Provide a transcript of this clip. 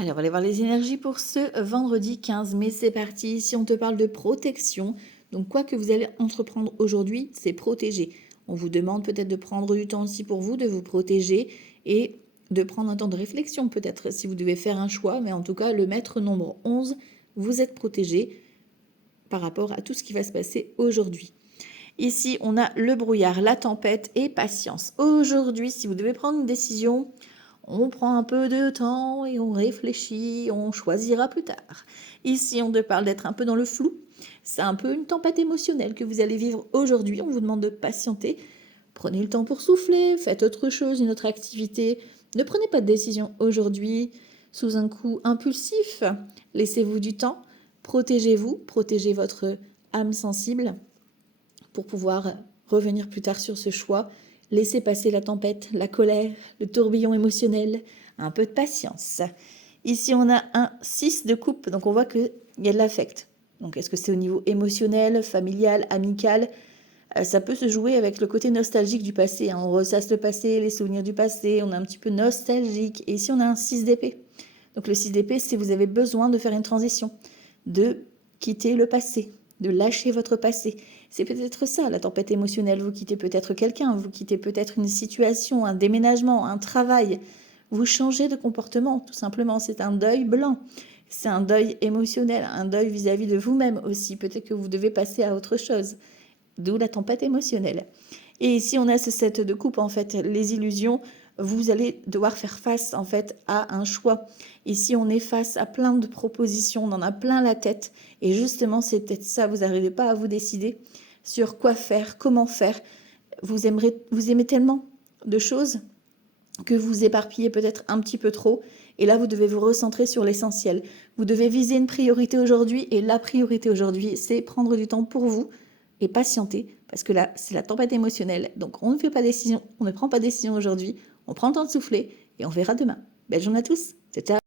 Allez, on va aller voir les énergies pour ce vendredi 15 mai. C'est parti. Ici, on te parle de protection. Donc, quoi que vous allez entreprendre aujourd'hui, c'est protéger. On vous demande peut-être de prendre du temps aussi pour vous, de vous protéger et de prendre un temps de réflexion peut-être si vous devez faire un choix. Mais en tout cas, le maître nombre 11, vous êtes protégé par rapport à tout ce qui va se passer aujourd'hui. Ici, on a le brouillard, la tempête et patience. Aujourd'hui, si vous devez prendre une décision, on prend un peu de temps et on réfléchit, on choisira plus tard. Ici, on te parle d'être un peu dans le flou. C'est un peu une tempête émotionnelle que vous allez vivre aujourd'hui. On vous demande de patienter. Prenez le temps pour souffler, faites autre chose, une autre activité. Ne prenez pas de décision aujourd'hui sous un coup impulsif. Laissez-vous du temps. Protégez-vous, protégez votre âme sensible pour pouvoir revenir plus tard sur ce choix. Laissez passer la tempête, la colère, le tourbillon émotionnel, un peu de patience. Ici, on a un 6 de coupe, donc on voit qu'il y a de l'affect. Donc, est-ce que c'est au niveau émotionnel, familial, amical? Ça peut se jouer avec le côté nostalgique du passé. On ressasse le passé, les souvenirs du passé, on est un petit peu nostalgique. Et ici, on a un 6 d'épée. Donc, le 6 d'épée, c'est vous avez besoin de faire une transition, de quitter le passé, de lâcher votre passé. C'est peut-être ça, la tempête émotionnelle. Vous quittez peut-être quelqu'un, vous quittez peut-être une situation, un déménagement, un travail. Vous changez de comportement, tout simplement. C'est un deuil blanc. C'est un deuil émotionnel, un deuil vis-à-vis de vous-même aussi. Peut-être que vous devez passer à autre chose. D'où la tempête émotionnelle. Et ici, on a ce 7 de coupe, en fait, les illusions. Vous allez devoir faire face, en fait, à un choix. Ici, on est face à plein de propositions, on en a plein la tête. Et justement, c'est peut-être ça, vous n'arrivez pas à vous décider sur quoi faire, comment faire. Vous aimez tellement de choses que vous éparpillez peut-être un petit peu trop. Et là, vous devez vous recentrer sur l'essentiel. Vous devez viser une priorité aujourd'hui. Et la priorité aujourd'hui, c'est prendre du temps pour vous et patienter. Parce que là, c'est la tempête émotionnelle. Donc, on ne fait pas décision, on ne prend pas décision aujourd'hui. On prend le temps de souffler et on verra demain. Belle journée à tous. Ciao, ciao.